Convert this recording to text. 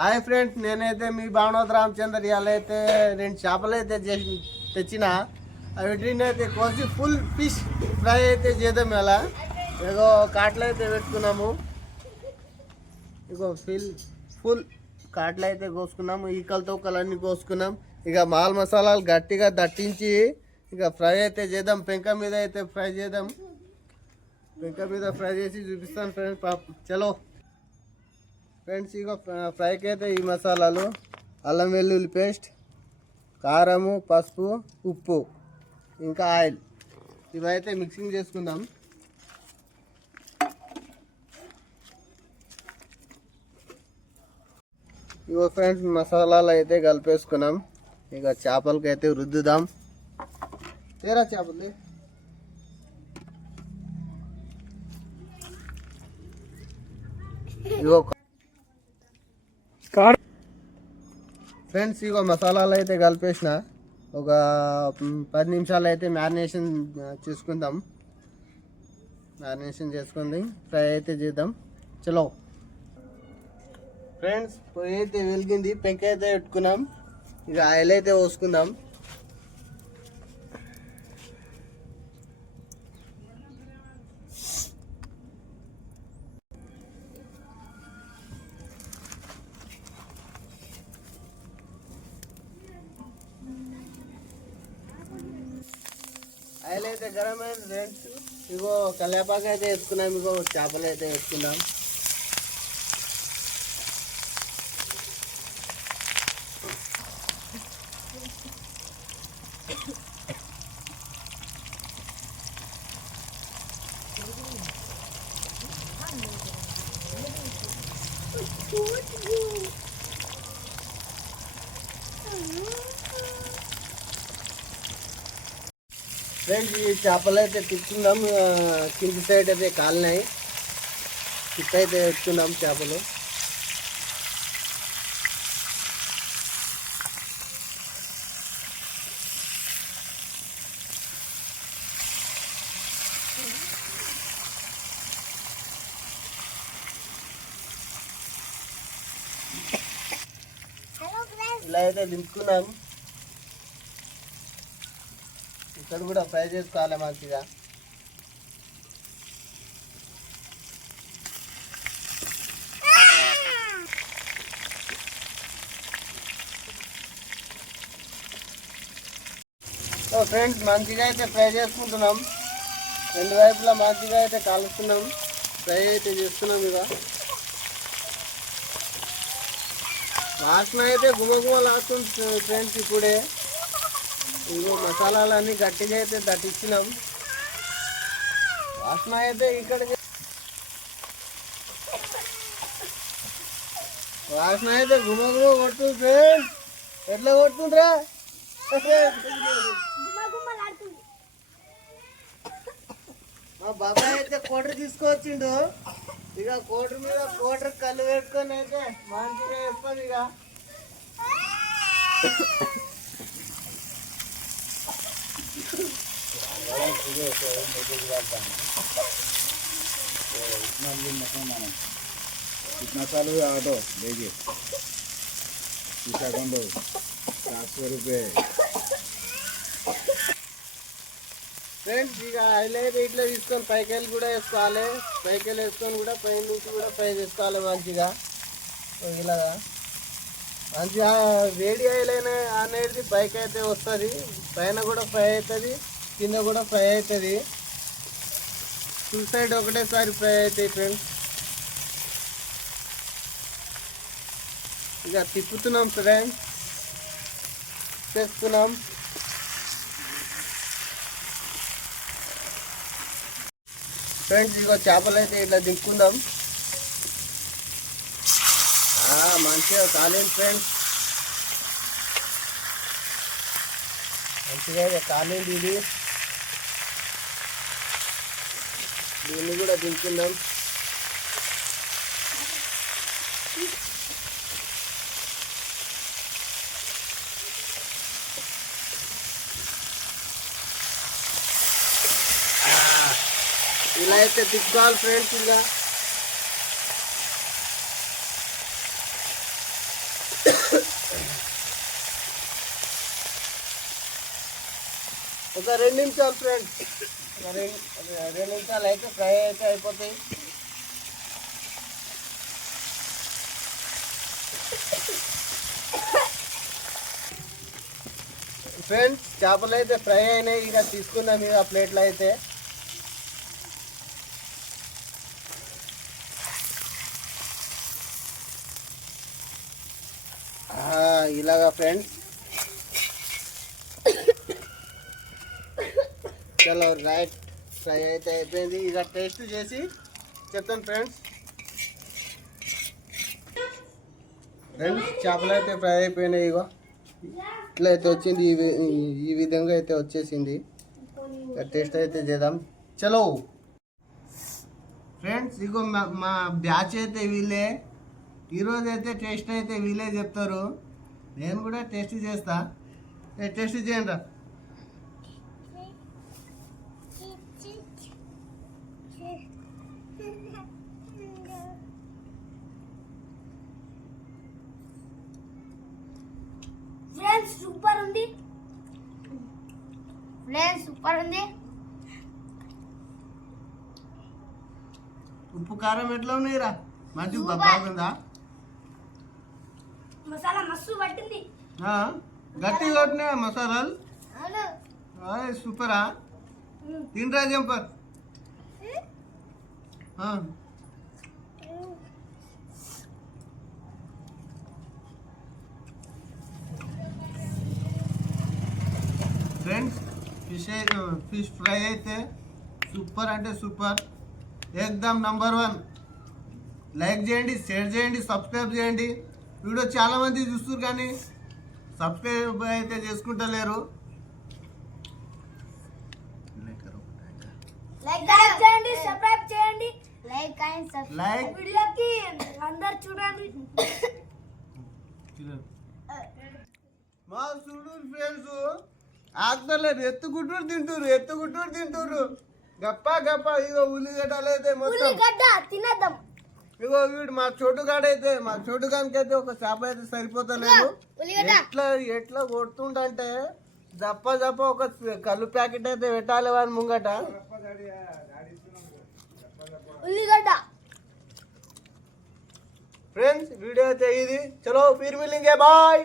Hi friends, నేనైతే మీ భావనోత్ రామచంద్ర. ఇవాళ అయితే 2 చేపలు అయితే తెచ్చిన వీటిని అయితే కోసి ఫుల్ ఫిష్ ఫ్రై అయితే చేద్దాం. ఇలా ఏదో కాట్లు అయితే పెట్టుకున్నాము. ఇగో ఫుల్ కాట్లు అయితే కోసుకున్నాము. ఈకలతో కలన్నీ కోసుకున్నాం. ఇక మాల్ మసాలాలు గట్టిగా దట్టించి ఇక ఫ్రై అయితే చేద్దాం. పెంక మీద అయితే ఫ్రై చేద్దాం. పెంక మీద ఫ్రై చేసి చూపిస్తాను ఫ్రెండ్స్. చలో ఫ్రెండ్స్, ఇక ఫ్రైకి అయితే ఈ మసాలాలు: అల్లం వెల్లుల్లి పేస్ట్, కారము, పసుపు, ఉప్పు, ఇంకా ఆయిల్ ఇవైతే మిక్సింగ్ చేసుకుందాం. ఇగో ఫ్రెండ్స్, మసాలాలు అయితే కలిపేసుకున్నాం. ఇక చేపలకి అయితే రుద్దుదాం. తేరా చేపలు ఇగో ఫ్రెండ్స్, ఇగో మసాలాలు అయితే కలిపేసిన. ఒక 10 నిమిషాలు అయితే మ్యారినేషన్ చేసుకుందాం. మ్యారినేషన్ చేసుకుంది ఫ్రై అయితే చేద్దాం. చలో ఫ్రెండ్స్, పొయ్యి అయితే వెలిగింది. పెంక అయితే పెట్టుకున్నాం. ఇక ఆయిల్ అయితే పోసుకుందాం. ఆయిల్ అయితే గరం అయింది ఫ్రెండ్స్. ఇగో కల్లేపాకు అయితే వేసుకున్నాం. ఇగో చేపలు అయితే వేసుకున్నాం. ఫ్రెండ్స్, ఈ చేపలు అయితే తిప్పుకుందాం. కింది సైడ్ అయితే కాలినాయి. తిప్పి అయితే పెట్టుకున్నాం చేపలు. ఇలా అయితే దింపుకున్నాం. ఇక్కడ కూడా ఫ్రై చేసుకోవాలి మంచిగా. సో ఫ్రెండ్స్, మంచిగా అయితే ఫ్రై చేసుకుంటున్నాం. 2 వైపులా మంచిగా అయితే కాలుస్తున్నాం. ఫ్రై అయితే చేస్తున్నాం. ఇక వాసన అయితే గుమగుమలాడుతుంది ఫ్రెండ్స్. ఇప్పుడే ఇగో మసాలాలన్నీ గట్టిగా అయితే దట్టించినాం. వాసన అయితే వాసన అయితే గుమగుమ కొడుతుంది ఫ్రెండ్స్. ఎట్లా కొడుతుండ్రా? మా బాబాయ్ అయితే కోటర్ తీసుకొచ్చిండు. ఇక కోటర్ మీద కోటర్ కళ్ళు పెట్టుకొని అయితే మంచిగా వేస్తాం. ఇక कितना चालू है ऑटो? देखिए 400 रुपये. ఫ్రెండ్స్, ఇక ఆయిల్ అయితే ఇట్లా తీసుకొని పైకాయలు కూడా వేసుకోవాలి. పైకాయలు వేసుకొని కూడా పైన నుంచి కూడా ఫ్రై చేసుకోవాలి మంచిగా. ఇలాగా మంచిగా వేడి ఆయిల్ అయినా అనేది పైకి అయితే వస్తుంది. పైన కూడా ఫ్రై అవుతుంది, కింద కూడా ఫ్రై అవుతుంది. ఫుల్ సైడ్ ఒకటేసారి ఫ్రై అవుతాయి ఫ్రెండ్స్. ఇక తిప్పుతున్నాం ఫ్రెండ్స్, చేస్తున్నాం. ఫ్రెండ్స్, ఇక చేపలు అయితే ఇట్లా దింపుకుందాం. మంచిగా కాలేదు ఫ్రెండ్స్. మంచిగా కాలేదు ఇది. దీన్ని కూడా దింపుకుందాం. ఇలా అయితే తిప్పుకోవాలి ఫ్రెండ్స్. ఇలా ఒక 2 నిమిషాలు ఫ్రెండ్స్, ఒక 2 నిమిషాలు అయితే ఫ్రై అయితే అయిపోతాయి. ఫ్రెండ్స్ చేపలు అయితే ఫ్రై అయినాయి. ఇక తీసుకుందాం ఇక ప్లేట్లో అయితే. ఇలాగా ఫ్రెండ్స్, చలో రైట్, ఫ్రై అయితే అయిపోయింది. ఇక టేస్ట్ చేసి చెప్తాను ఫ్రెండ్స్. చేపలు అయితే ఫ్రై అయిపోయినాయి. ఇగో ఇట్లా అయితే వచ్చింది, ఈ విధంగా అయితే వచ్చేసింది. టేస్ట్ అయితే చేద్దాం చలో ఫ్రెండ్స్. ఇగో మా బ్యాచ్ అయితే వీళ్ళే, ఈరోజు అయితే టేస్ట్ అయితే వీళ్ళే చెప్తారు. నేను కూడా టేస్ట్ చేస్తా. టేస్ట్ చేయండి. ఫ్రెండ్స్ సూపర్ ఉంది. ఉప్పు కారం ఎట్లా ఉన్నాయిరా? మంచిగా బాగుందా? మసాలా మస్తు పట్టింది. గట్టిగా కొట్టినాయా మసాలాలు? సూపరా? తినరా జంపర్. ఫ్రెండ్స్ ఫిష్ ఫ్రై అయితే సూపర్ అంటే సూపర్, ఏకదమ్ నంబర్ 1. లైక్ చేయండి, షేర్ చేయండి, సబ్స్క్రైబ్ చేయండి. వీడియో చాలామంది చూస్తారు కానీ సబ్స్క్రైబ్ అయితే చేసుకుంటలేరు. లైక్ చేయండి, సబ్స్క్రైబ్ చేయండి. లైక్ వీడియోకి అందరు చూడండి. మా చూడు ఫ్రెండ్స్, ఆకుతలేరు, ఎత్తుకుంటూరు తింటారు. గప్ప ఇగో ఉల్లిగడ్డలు అయితే మొత్తం తినేద్దాం. ఇగో వీడు మా చోటుగానికి అయితే ఒక చేప అయితే సరిపోతలేదు. ఎట్లా కొడుతుండంటే జప్ప ఒక కళ్ళు ప్యాకెట్ అయితే పెట్టాలి వాని ముంగట. ఉల్లిగడ్డ ఫ్రెండ్స్ వీడియో అయితే ఇది. చలో ఫిర్ మిలేంగే, బాయ్.